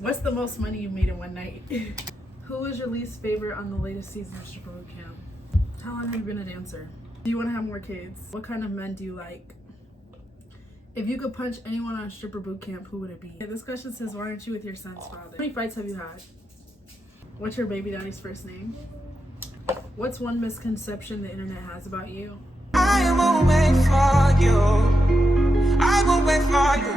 What's the most money you made in one night? Who was your least favorite on the latest season of Stripper Boot Camp? How long have you been a dancer? Do you want to have more kids? What kind of men do you like? If you could punch anyone on Stripper Boot Camp, who would it be? This question says, why aren't you with your son's father? How many fights have you had? What's your baby daddy's first name? What's one misconception the internet has about you? I will wait for you. I will wait for you.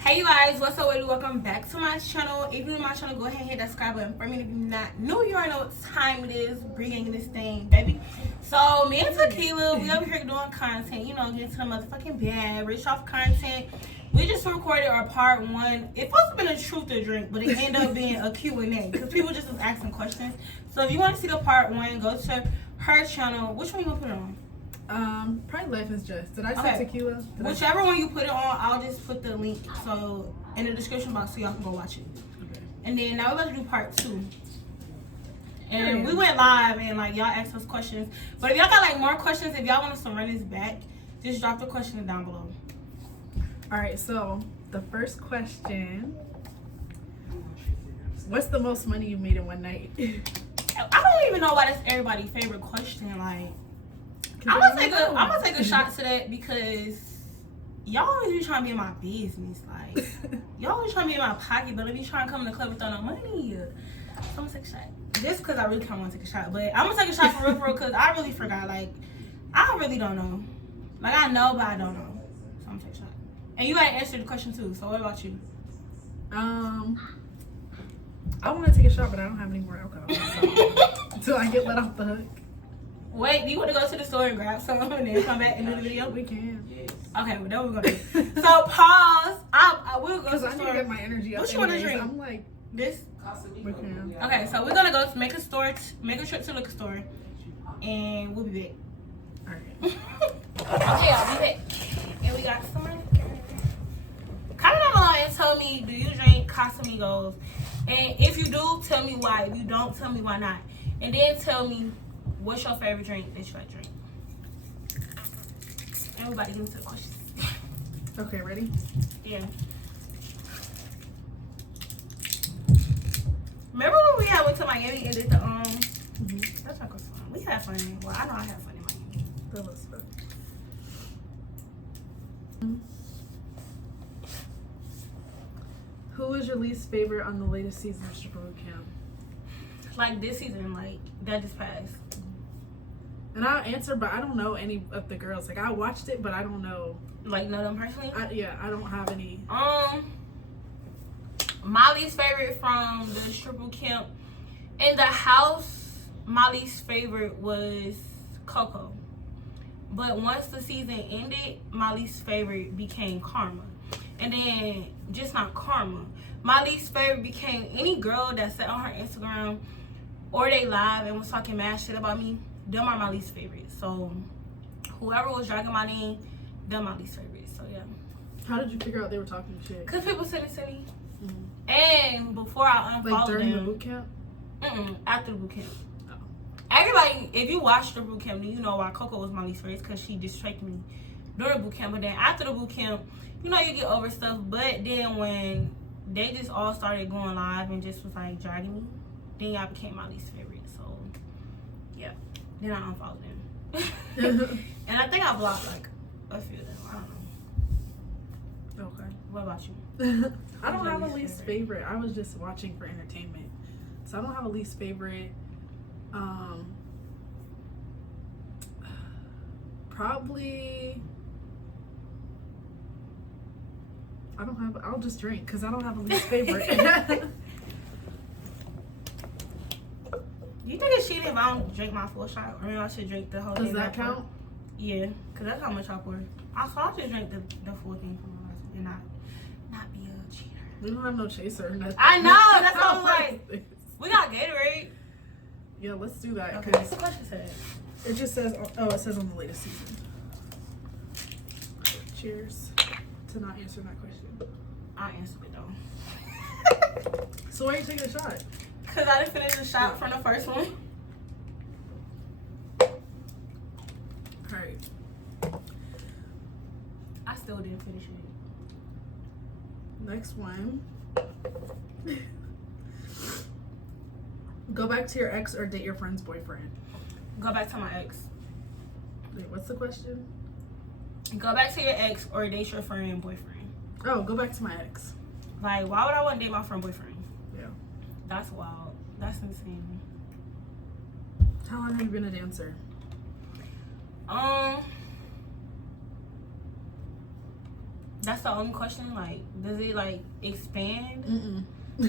Hey you guys, what's up? Welcome back to my channel. If you're new to my channel, go ahead and hit that subscribe button for me. If you're not new, you already know what time it is. Bringing this thing, baby. So me and Tequila, we over here doing content, you know, getting to the motherfucking bag, rich off content. We just recorded our part one. It supposed to have been a truth or drink, but it ended up being a Q&A because people just was asking questions. So if you want to see the part one, go to her channel. Which one you gonna put it on? Probably Life is Just. Did I say Tequila? Whichever one you put it on, I'll just put the link so in the description box so y'all can go watch it. Okay. And then now we're about to do part two. And we went live and like y'all asked us questions. But if y'all got like more questions, if y'all want us to run this back, just drop the questions down below. Alright, so the first question. What's the most money you made in one night? I don't even know why that's everybody's favorite question. Like I'm gonna take a shot to that because y'all always be trying to be in my business. Like y'all always trying to be in my pocket, but if you trying to come in the club and throw no money, so I'm gonna take a shot. Just because I really kind of want to take a shot, but I'm gonna take a shot for real because I really forgot. Like I really don't know. Like I know, but I don't know. So I'm gonna take a shot. And you gotta answer the question too. So what about you? I want to take a shot, but I don't have any more alcohol. So until I get let off the hook. Wait, do you want to go to the store and grab some and then come back and do the video? We can. Yes. Okay, well, then we're going to do. So, pause. I will go to the Because I store. need to get my energy up. What you want to drink? I'm like, this? we can. Okay, so we're going to go to make a trip to the liquor store. And we'll be back. Alright. Okay, I'll be back. And we got some liquor. Comment down below and tell me, do you drink Casamigos? And if you do, tell me why. If you don't, tell me why not. And then tell me, what's your favorite drink that you like to drink? And we're about to get into the questions. Okay, ready? Yeah. Remember when we went to Miami and did the That's not good fun. We had fun. Well, I know I had fun in Miami. That was fun. Who was your least favorite on the latest season of Stripper Boot Camp? Like this season, like that just passed. And I'll answer, but I don't know any of the girls. Like I watched it, but I don't know. Like know them personally? I don't have any. My least favorite from the Stripper Boot Camp in the house, my least favorite was Coco. But once the season ended, my least favorite became Karma. And then just not Karma. My least favorite became any girl that sat on her Instagram or they live and was talking mad shit about me. Them are my least favorite. So whoever was dragging my name, them my least favorite. So yeah. How did you figure out they were talking shit? Cause people sent it to me. And before I unfollowed like during them, the boot camp? After the boot camp. Oh. Everybody, if you watched the boot camp, then you know why Coco was my least favorite because she distracted me during the boot camp. But then after the boot camp, you know you get over stuff. But then when they just all started going live and just was like dragging me, then y'all became my least favorite. So yeah, then I unfollowed them. And I think I blocked like a few of them. I don't know. Okay. What about you? I don't have a least favorite. I was just watching for entertainment. So I don't have a least favorite. Probably I'll just drink because I don't have a least favorite. You think it's cheating if I don't drink my full shot? Or maybe I should drink the whole thing? Does that count? Yeah, because that's how much I poured. I'll just drink the full thing from the last one and not be a cheater. We don't have no chaser or nothing. I know, that's what I'm like. We got Gatorade. Yeah, let's do that. Okay, Cause what question said? it just says, it says on the latest season. Cheers to not answering that question. I answered it though. So why are you taking a shot? Because I didn't finish the shot from the first one. Alright. I still didn't finish it. Next one. Go back to your ex or date your friend's boyfriend. Go back to my ex. Wait, what's the question? Go back to your ex or date your friend boyfriend. Oh, go back to my ex. Like, why would I want to date my friend boyfriend? Yeah. That's wild. That's insane. How long have you been a dancer? That's the only question. Like, does it like expand? Mm-mm.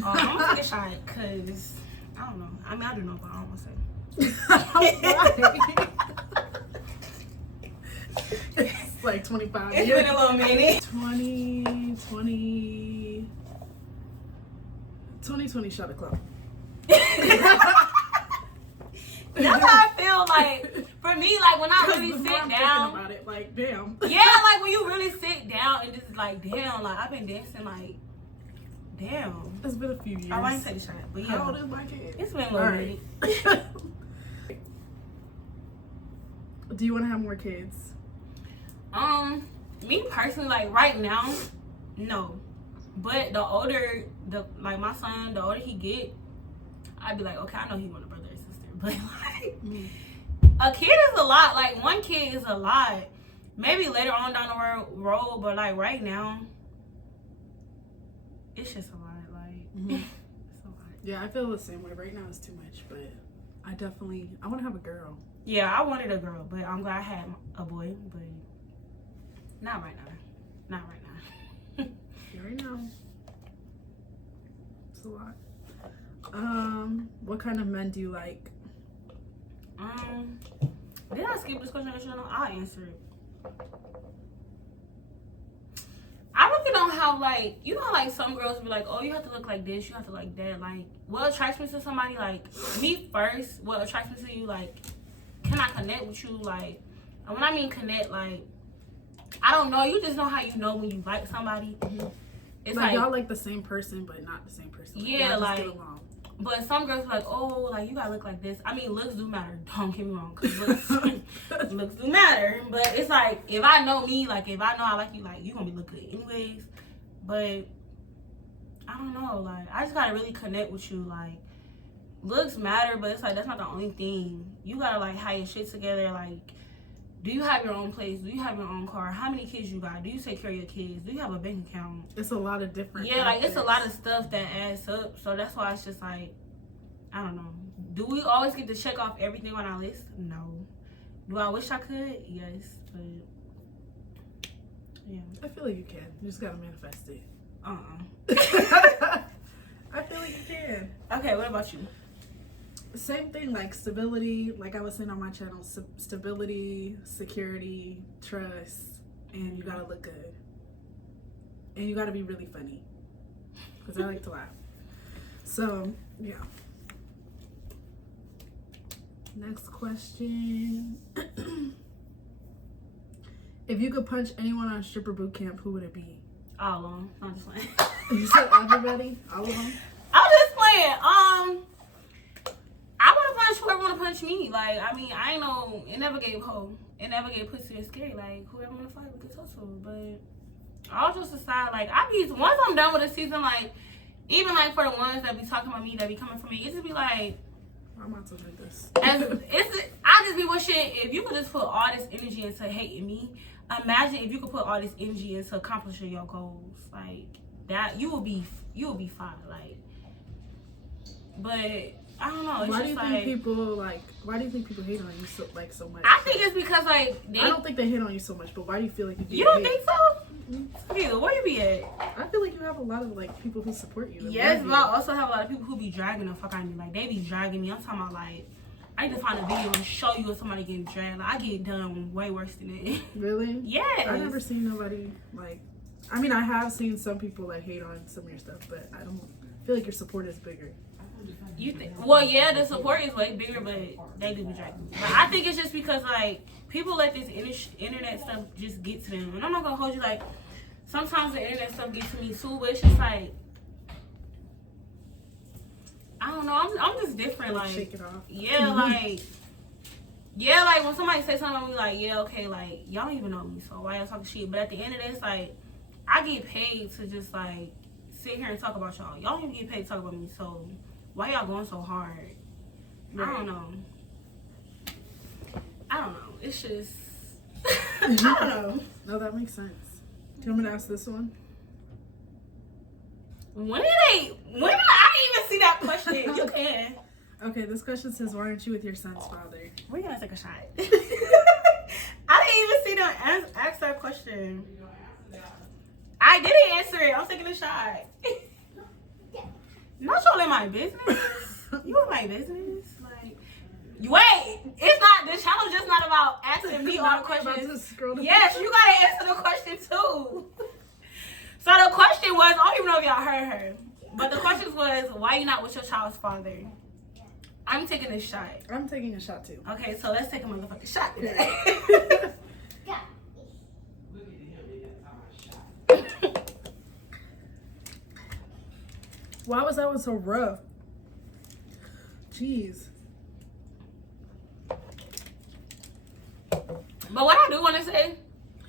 I'm gonna take a shot because I don't know. I mean, I do know, but I don't want to say. It's like 25 It's years. been a little minute. 2020 shot o'clock. That's how I feel. Like, for me, like when I really sit I'm down. thinking about it, like, damn. Yeah, like when you really sit down and just like, damn, like I've been dancing like, damn. It's been a few years. I might take a shot, but yeah. How old is my kid? It's been a little minute. Do you want to have more kids? Me personally, like right now, no. But the older, like my son, the older he get, I'd be like, okay, I know he want a brother or sister, but like, a kid is a lot. Like one kid is a lot. Maybe later on down the road, but like right now, it's just a lot. Like, it's a lot. Yeah, I feel the same way. Right now it's too much, but I want to have a girl. Yeah, I wanted a girl, but I'm glad I had a boy, but not right now. Not right now. Yeah, right now. It's a lot. What kind of men do you like? Did I skip this question? I'll answer it. I really don't have like, you know, like some girls be like, oh, you have to look like this, you have to like that. Like, what attracts me to somebody? Like, me first, what attracts me to you? Like, can I connect with you? Like, and when I mean connect, like, I don't know. You just know how you know when you like somebody. It's like y'all like the same person, but not the same person. Yeah, y'all like. just get along. But some girls are like, oh, like you gotta look like this. I mean, looks do matter. Don't get me wrong, cause looks do matter. But it's like if I know me, like if I know I like you gonna be look good anyways. But I don't know, like I just gotta really connect with you. Like looks matter, but it's like that's not the only thing. You gotta like have your shit together. Like, do you have your own place? Do you have your own car? How many kids you got? Do you take care of your kids? Do you have a bank account? It's a lot of different. Yeah, like it's a lot of stuff that adds up. So that's why it's just like, I don't know. Do we always get to check off everything on our list? No. Do I wish I could? Yes, but yeah. I feel like you can. You just gotta manifest it. I feel like you can. Okay, what about you? Same thing, like stability, like I was saying on my channel, stability, security, trust, and you gotta look good. And you gotta be really funny, because I like to laugh. So, yeah. Next question. If you could punch anyone on stripper boot camp, who would it be? All of them. I'm just playing. You said everybody? All of them? I'm just playing. I want to punch whoever want to punch me. Like, I mean, I ain't know. It never gave hope. It never gave pussy or scary. Like, whoever want to fight, we can tussle. But I'll just decide. Like, once I'm done with the season, like, even like for the ones that be talking about me, that be coming for me, it just be like, I'm about to do this. I just be wishing if you could just put all this energy into hating me. Imagine if you could put all this energy into accomplishing your goals. Like that, you will be fine. Like, but I don't know. It's Why do you think people hate on you so much? I think it's because like I don't think they hate on you so much, but why do you feel like you get You don't hate? think so? Yeah, where you be at? I feel like you have a lot of like people who support you. Yes, but I also have a lot of people who be dragging the fuck out of me. Like they be dragging me. I'm talking about like I need to find a video and show you somebody getting dragged. Like I get done way worse than that. Really? Yes. I've never seen nobody like. I mean, I have seen some people like hate on some of your stuff, but I don't feel like your support is bigger. You think? Well, yeah, the support is way bigger, but they do be dragging me. But I think it's just because like people let this internet stuff just get to them, and I'm not gonna hold you like. Sometimes the internet stuff gets to me too, but it's just like I don't know. I'm just different. Like Shake it off. Yeah, like when somebody says something, I'm like, yeah, okay, like y'all don't even know me, so why y'all talking shit? But at the end of this, like I get paid to just like sit here and talk about y'all. Y'all don't even get paid to talk about me, so why y'all going so hard? Right. I don't know. It's just I don't know. No, that makes sense. Do you want me to ask this one? When did I didn't even see that question. You can. Okay, this question says, why aren't you with your son's father? We're gonna take a shot. I didn't even see them ask that question. I didn't answer it. I'm taking a shot. Not y'all in my business. You in my business? Like, wait, it's not. This channel just not about asking me all the questions. Yes, you gotta answer the question too. So the question was, I don't even know if y'all heard her, but the question was, why you not with your child's father? I'm taking a shot. I'm taking a shot too. Okay, so let's take a motherfucking shot today. Why was that one so rough? Jeez. But what I do want to say,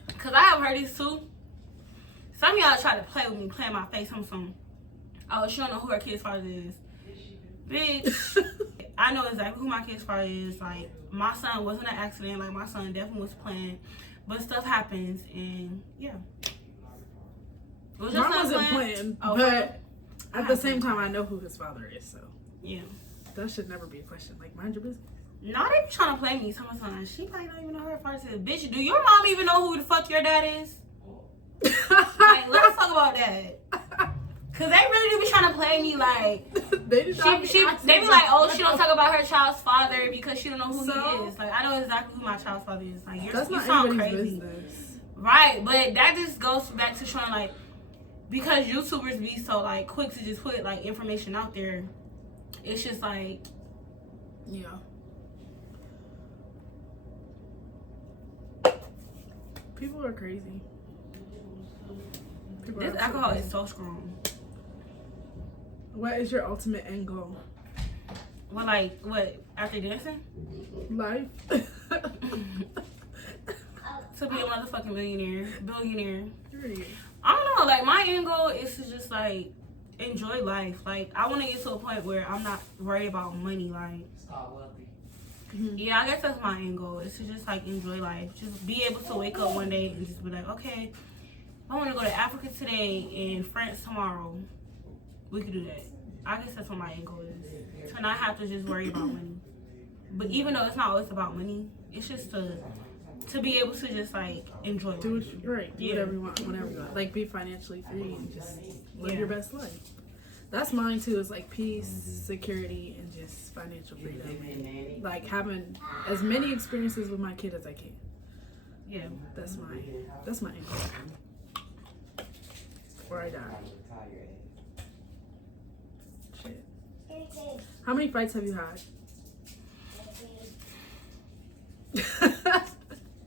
because I have heard these too, some of y'all try to play with me, play in my face. I'm some, oh, she don't know who her kid's father is. Bitch, I know exactly who my kid's father is. Like, my son wasn't an accident. Like, my son definitely was planned. But stuff happens, and yeah. Was your Mine son wasn't planned? planned, Oh, but at the same time, I know who his father is, so. Yeah. That should never be a question. Like, mind your business. No, they be trying to play me. Sometimes she probably don't even know who her father is. Bitch, do your mom even know who the fuck your dad is? Like, let's talk about that. Cause they really do be trying to play me like they be like, oh, she don't talk about her child's father because she don't know who he is. Like, I know exactly who my child's father is. Like, you sound crazy. Business. Right, but that just goes back to showing like, because YouTubers be so like quick to just put like information out there, it's just like, yeah. People are crazy. This alcohol is so strong. What is your ultimate end goal? Well, like, what, after dancing? Life. To be a motherfucking billionaire. Period. I don't know, like, my end goal is to just, like, enjoy life. Like, I want to get to a point where I'm not worried about money, like. Start wealthy. Mm-hmm. Yeah, I guess that's my end goal, is to just, like, enjoy life. Just be able to wake up one day and just be like, okay, I want to go to Africa today and France tomorrow. We could do that. I guess that's what my end goal is. To not have to just worry about money. But even though it's not always about money, it's just to be able to just like enjoy life. Do whatever you want, whenever you want. Like, be financially free and just live your best life. That's mine too, is like peace, security, and just financial freedom. Like, having as many experiences with my kid as I can. Yeah. That's my end goal. Before I die. Shit. How many fights have you had?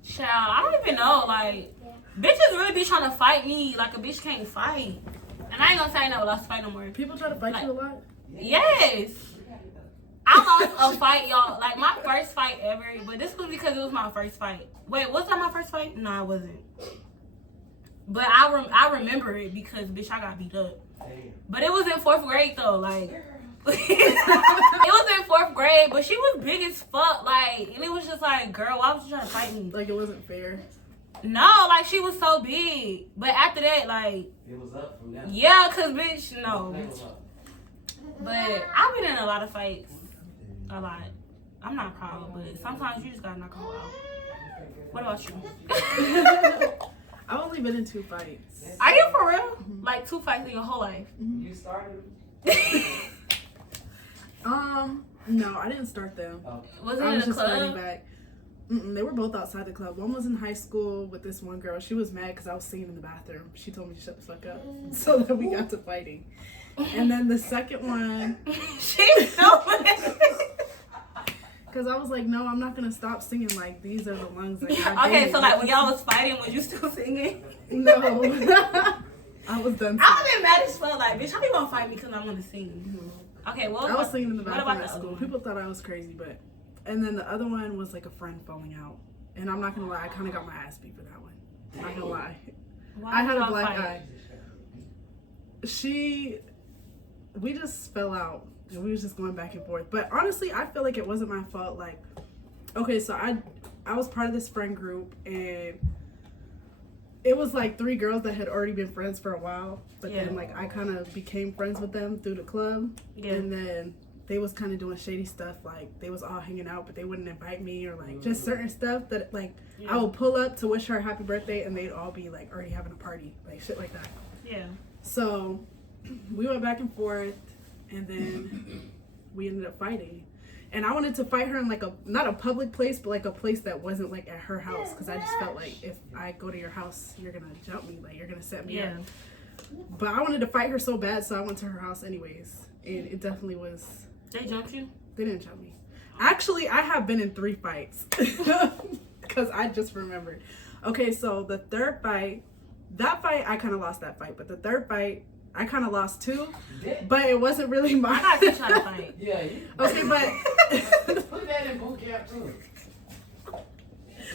Child, I don't even know. Like, bitches really be trying to fight me like a bitch can't fight. And I ain't gonna say I never lost a fight no more. People try to fight you a lot? Yes. I lost a fight, y'all. Like, my first fight ever. But this was because it was my first fight. Wait, was that my first fight? No, it wasn't. But I remember it because, bitch, I got beat up. But it was in 4th grade, though. Like, it was in 4th grade, but she was big as fuck. Like, and it was just like, girl, why was you trying to fight me? Like, it wasn't fair. No, like, she was so big. But after that, like, it was up from that. Yeah, because, bitch, no. But I've been in a lot of fights. A lot. I'm not proud, but sometimes you just gotta knock them out. What about you? I've only been in 2 fights. Are you for real? Mm-hmm. Like 2 fights in your whole life? Mm-hmm. You started? No, I didn't start them. Oh. Was it I in was a just club? fighting back. They were both outside the club. One was in high school with this one girl. She was mad because I was singing in the bathroom. She told me to shut the fuck up. So then we got to fighting. And then the second one, she's stupid. Because I was like, no, I'm not going to stop singing. Like, these are the lungs. Like, okay, so like when y'all was fighting, was you still singing? No. I was done singing. I was been mad as fuck. Like, bitch, how you gonna fight me because I'm gonna sing? Okay, well, I was singing in the what bathroom about at the school. other People thought I was crazy, but... And then the other one was like a friend falling out. And I'm not going to lie, I kind of got my ass beat for that one. I'm not going to lie. Why I had a y'all black fight? eye. we just fell out and we was just going back and forth. But honestly, I feel like it wasn't my fault. Like, okay, so I was part of this friend group, and it was like 3 girls that had already been friends for a while, but then like I kind of became friends with them through the club, and then they was kind of doing shady stuff. Like, they was all hanging out, but they wouldn't invite me, or like just certain stuff that like I would pull up to wish her a happy birthday, and they'd all be like already having a party, like shit like that. Yeah. So we went back and forth, and then we ended up fighting. And I wanted to fight her in like not a public place, but like a place that wasn't like at her house, because I just felt like if I go to your house, you're gonna jump me, like you're gonna set me up. But I wanted to fight her so bad, so I went to her house anyways, and it definitely was. They jumped you? They didn't jump me. Actually, I have been in 3 fights because I just remembered. Okay, so the third fight, that fight I kind of lost that fight, but the third fight I kind of lost too, but it wasn't really mine. I gotta teach you how to fight. Yeah. Okay, but Put that in boot camp too.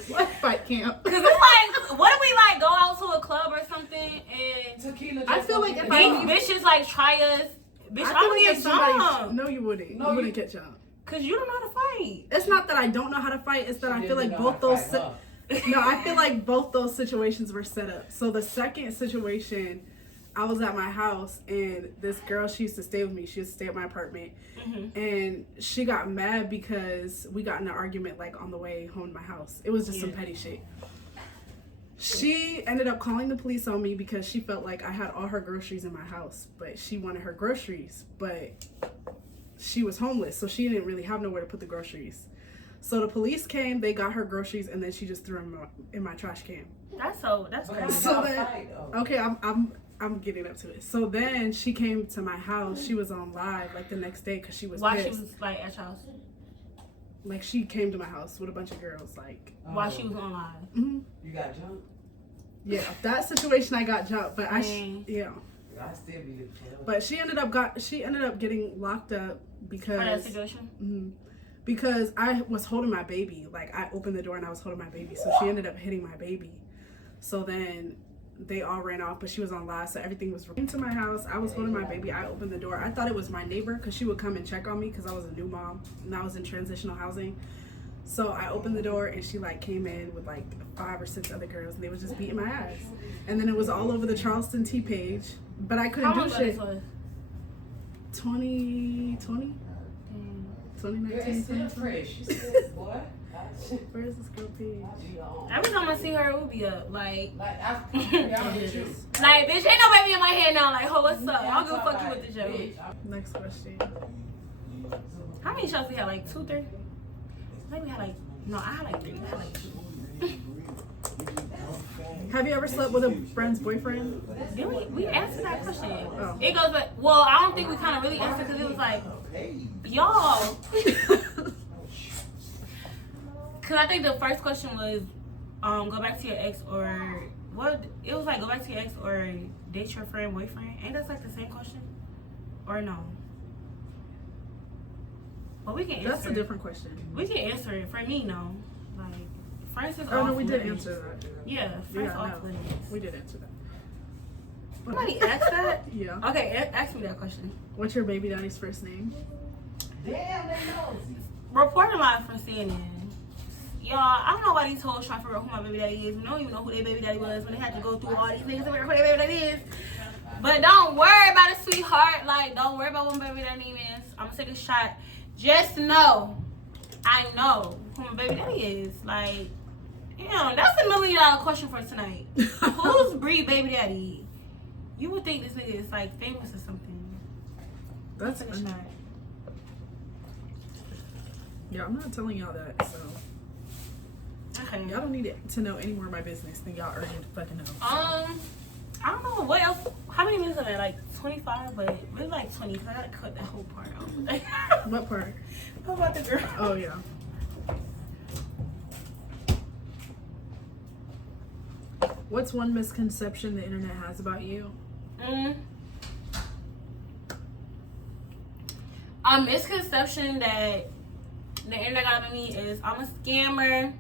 what fight camp? Cause it's like, what if we like go out to a club or something and Tequila. I feel like if these I bitches like try us, bitch, I I'm feel like gonna if get somebody, jumped. no, you wouldn't. No, you wouldn't you- get jumped. Cause you don't know how to fight. It's not that I don't know how to fight. It's that I feel like both those. No, I feel like both those situations were set up. So the second situation, I was at my house, and this girl, she used to stay with me. She used to stay at my apartment, and she got mad because we got in an argument like on the way home to my house. It was just some petty shit. She ended up calling the police on me because she felt like I had all her groceries in my house, but she wanted her groceries, but she was homeless, so she didn't really have nowhere to put the groceries. So the police came, they got her groceries, and then she just threw them in my trash can. That's crazy. So then, okay, I'm getting up to it. So then she came to my house. She was on live like the next day because she was Why pissed. she was like at your house? Like, she came to my house with a bunch of girls. Like, While she was on live. mm-hmm. You got jumped? Yeah, that situation I got jumped, but I I still be looking. But she ended up getting locked up because For that situation? Mm-hmm. Because I was holding my baby. Like, I opened the door and I was holding my baby, so she ended up hitting my baby. So then they all ran off, but she was on live, so everything was into my house. I was holding my baby. I opened the door. I thought it was my neighbor because she would come and check on me because I was a new mom and I was in transitional housing. So I opened the door and she like came in with like 5 or 6 other girls, and they was just beating my ass. And then it was all over the Charleston T page, but I couldn't do shit. 2020? 2019. Still fresh. She said, boy. Where is this girl page? Every time I see her, it will be up. Like, Y'all hit you. like, bitch, ain't no baby in my head now. Like, ho, what's up? I'll go fuck you with the joke. Next question. How many shots we had? Like 2, 3? I think we had like, no, I had like 3. I had like 2. Have you ever slept with a friend's boyfriend? Then we answered that question. Oh. It goes back, well, I don't think we kind of really answered because it was like, y'all. Because I think the first question was, go back to your ex or, what? It was like, go back to your ex or date your friend, boyfriend. Ain't that like the same question? Or no? But we can answer That's a different question. We can answer it. For me, no. Like, friends is Oh, no, off we did limits. answer that. Yeah, friends Yeah, off no. limits. We did answer that. Somebody asked that? Yeah. Okay, ask me that question. What's your baby daddy's first name? Damn, they nosy. Reporting live from CNN. Y'all, I don't know why these hoes try to figure out who my baby daddy is. We don't even know who their baby daddy was when they had to go through all these niggas to figure out who their baby daddy is. But don't worry about it, sweetheart. Like, don't worry about what my baby daddy name is. I'm gonna take a shot. Just know, I know who my baby daddy is. Like, that's $1 million question for tonight. Who's Bree baby daddy? You would think this nigga is like famous or something. That's Take a funny. shot. Yeah, I'm not telling y'all that, so Okay. y'all don't need to know any more of my business than y'all already fucking know. I don't know what else. How many minutes are there? Like 25, but really like 20. Cause I gotta cut that whole part out. What part? How about the girl? Oh, yeah. What's one misconception the internet has about you? A misconception that the internet got about me is I'm a scammer.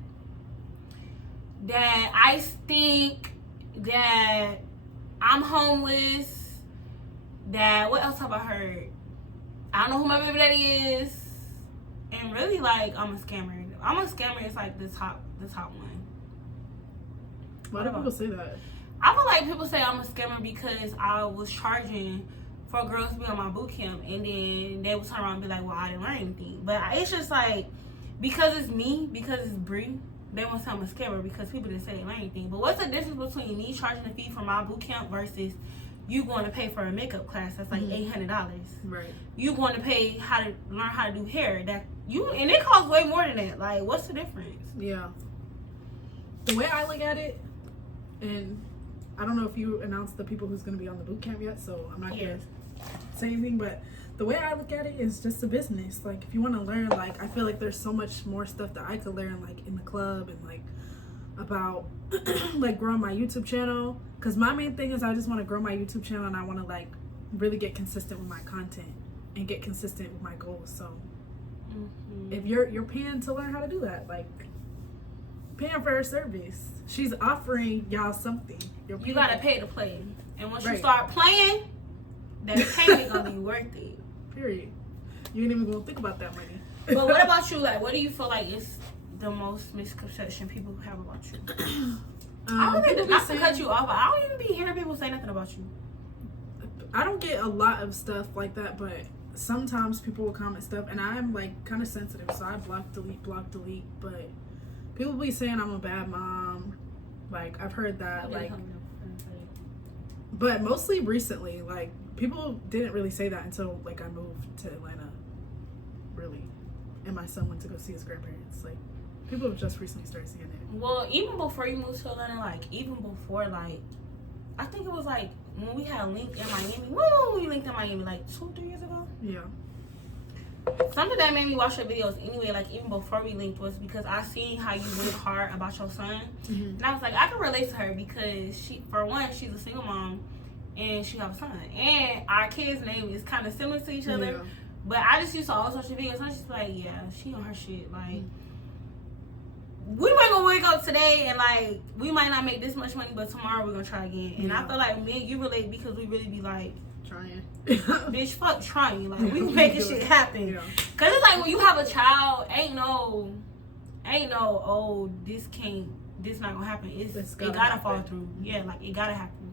That I stink. That I'm homeless. that, what else have I heard? I don't know who my baby daddy is. And really, like, I'm a scammer. I'm a scammer is like the top one. Why do people say that? I feel like people say I'm a scammer because I was charging for girls to be on my boot camp, and then they would turn around and be like, well, I didn't learn anything. But it's just like, because it's me, because it's Bree, they want to say I'm a scammer because people didn't say they learned anything. But what's the difference between me charging a fee for my boot camp versus you going to pay for a makeup class that's like $800? Right. You going to pay how to learn how to do hair and it costs way more than that. Like, what's the difference? Yeah. The way I look at it, and I don't know if you announced the people who's going to be on the boot camp yet, so I'm not going to say anything, but the way I look at it is just a business. Like, if you want to learn, like, I feel like there's so much more stuff that I could learn, like, in the club and, like, about, like, growing my YouTube channel. Because my main thing is I just want to grow my YouTube channel, and I want to, like, really get consistent with my content and get consistent with my goals. So if you're paying to learn how to do that, like, paying for her service, she's offering y'all something. You gotta pay to play, and once you start playing, that payment gonna be worth it. Period. You ain't even gonna think about that money. But what about you? Like, what do you feel like is the most misconception people have about you? I don't think, not to cut you off, but I don't even be hearing people say nothing about you. I don't get a lot of stuff like that, but sometimes people will comment stuff, and I'm like kind of sensitive, so I block, delete. But people be saying I'm a bad mom. Like, I've heard that. Like, but mostly recently, like, people didn't really say that until, like, I moved to Atlanta, really, and my son went to go see his grandparents. Like, people have just recently started seeing it. Well, even before you moved to Atlanta, like, even before, like, I think it was, like, when we had linked in Miami. Woo! We linked in Miami, like, 2-3 years ago? Yeah. Something that made me watch your videos anyway, like, even before we linked, was because I seen how you went hard about your son. And I was like, I can relate to her because, for one, she's a single mom, and she have a son. And our kid's name is kind of similar to each other. Yeah. But I just used to always watch your videos, and I was just like, yeah, she on her shit. Like, we might gonna wake up today and, like, we might not make this much money, but tomorrow we're gonna try again. And I feel like me and you relate because we really be like, trying. Bitch, fuck trying. Like, we making shit happen. Yeah. Cause it's like when you have a child, ain't no, oh, this not gonna happen. It gotta fall through. Yeah, like, it gotta happen.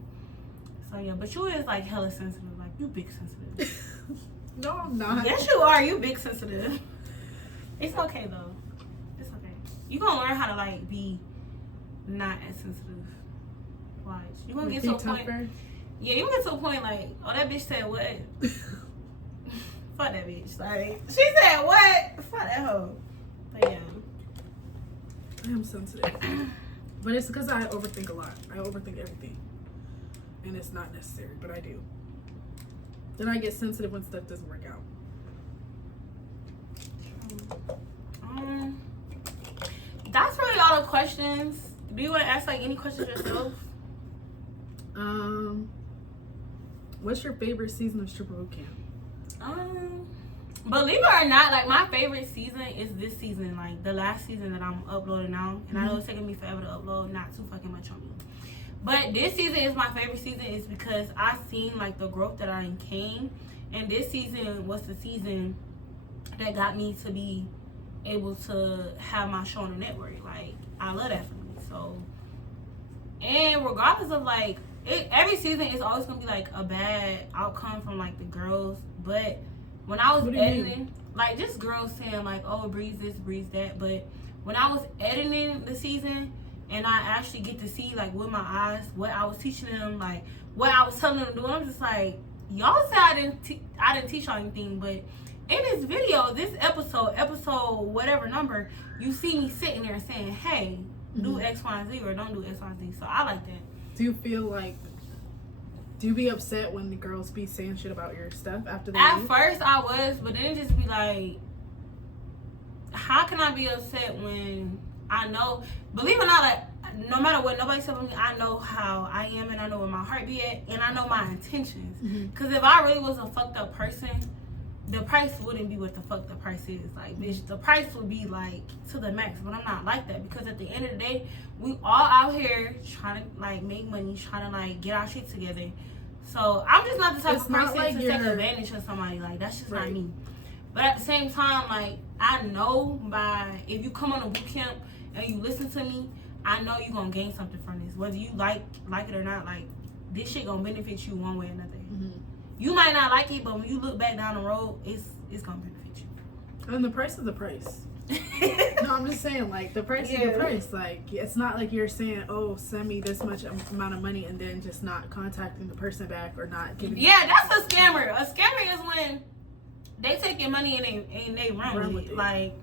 So yeah, but you is like hella sensitive. Like, you big sensitive. No, I'm not. Yes, you are. You big sensitive. It's okay though. It's okay. You gonna learn how to, like, be not as sensitive. Watch. You gonna get to a point. Yeah, you get to a point like, oh, that bitch said what? Fuck that bitch. Like, she said what? Fuck that hoe. But yeah. I am sensitive. But it's because I overthink a lot. I overthink everything. And it's not necessary, but I do. Then I get sensitive when stuff doesn't work out. That's really all the questions. Do you want to ask, like, any questions yourself? What's your favorite season of stripper boot camp? Believe it or not, like, my favorite season is this season, like the last season that I'm uploading now. And I know it's taking me forever to upload, not too fucking much on me. But this season is my favorite season is because I seen, like, the growth that I came. And this season was the season that got me to be able to have my show on the network. Like, I love that for me. So, and regardless of, like, every season is always gonna be, like, a bad outcome from, like, the girls. But when I was editing, like, just girls saying, like, oh, breeze this, breeze that. But when I was editing the season and I actually get to see, like, with my eyes what I was teaching them, like, what I was telling them to do, I'm just like, y'all say I didn't teach y'all anything, but in this video, this episode whatever number, you see me sitting there saying, hey, do X, Y, and Z, or don't do X, Y, and Z. So I like that. Do you feel like, do you be upset when the girls be saying shit about your stuff after they At leave? first I was, but then it just be like, how can I be upset when I know, believe it or not, like, no matter what nobody said to me, I know how I am, and I know where my heart be at, and I know my intentions. Because if I really was a fucked up person, the price wouldn't be what the fuck the price is. Like, bitch, the price would be, like, to the max. But I'm not like that, because at the end of the day, we all out here trying to, like, make money, trying to, like, get our shit together. So I'm just not the type It's of not person like to take you're- advantage of somebody. Like, that's just not Right. me. But at the same time, like, I know if you come on a boot camp and you listen to me, I know you're gonna gain something from this. Whether you like it or not, like, this shit gonna benefit you one way or another. Mm-hmm. You might not like it, but when you look back down the road, it's gonna benefit you. And the price is the price. No, I'm just saying, like, the price is the price. Like, it's not like you're saying, oh, send me this much amount of money and then just not contacting the person back or not giving. Yeah, that's a scammer. A scammer is when they take your money and they run with it. Like,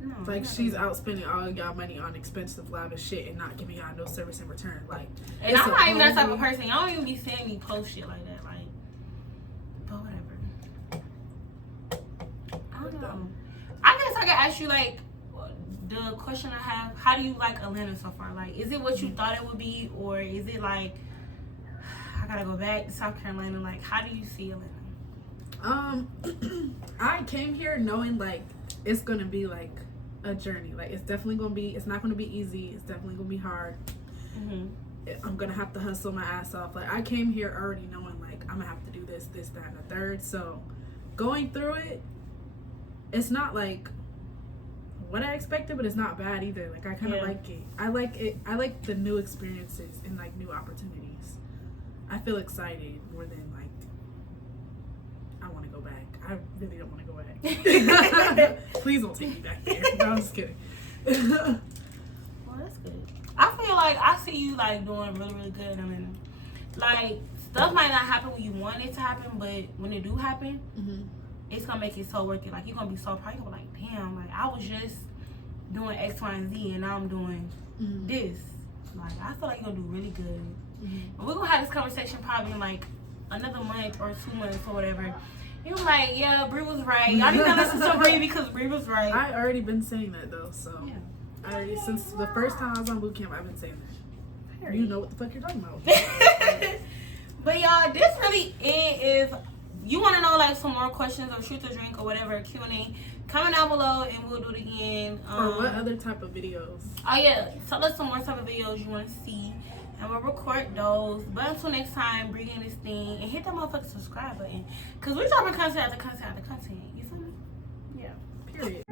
no, It's like she's out spending all y'all money on expensive, lavish shit and not giving y'all no service in return. Like, and I'm not even that type of person. Y'all don't even be seeing me post shit like that. Like, but whatever. I don't know. I guess I could ask you, like, the question I have: how do you like Atlanta so far? Like, is it what you thought it would be, or is it like I gotta go back to South Carolina? Like, how do you see Atlanta? I came here knowing like it's gonna be like a journey. Like, it's definitely gonna be. It's not gonna be easy. It's definitely gonna be hard. Mm-hmm. I'm gonna have to hustle my ass off. Like, I came here already knowing like I'm gonna have to do this, that, and the third. So going through it, it's not like what I expected, but it's not bad either. Like, I kind of like it. I like it. I like the new experiences and like new opportunities. I feel excited more than like I want to go back. I really don't want to go back. Please don't take me back there. No, I'm just kidding. Well, that's good. I feel like I see you like doing really, really good. I mean, like, stuff might not happen when you want it to happen, but when it do happen, it's gonna make it so worth it. Like, you're gonna be so proud. You're gonna be like, damn, like, I was just doing X, Y, and Z, and now I'm doing this. Like, I feel like you're gonna do really good. And we're gonna have this conversation probably in like another month or 2 months or whatever. You're like, yeah, Bree was right. Y'all need to listen to Bree because Bree was right. I already been saying that though, so Yeah. I already, since the first time I was on boot camp, I've been saying that. You know what the fuck you're talking about. But y'all, this really is. If you want to know like some more questions or shoot the drink or whatever, Q&A, comment down below and we'll do it again. Or what other type of videos? Oh yeah, tell us some more type of videos you want to see, and we'll record those. But until next time, bring in this thing and hit that motherfucking subscribe button, cause we're dropping content after content after content. You feel me? Yeah. Period.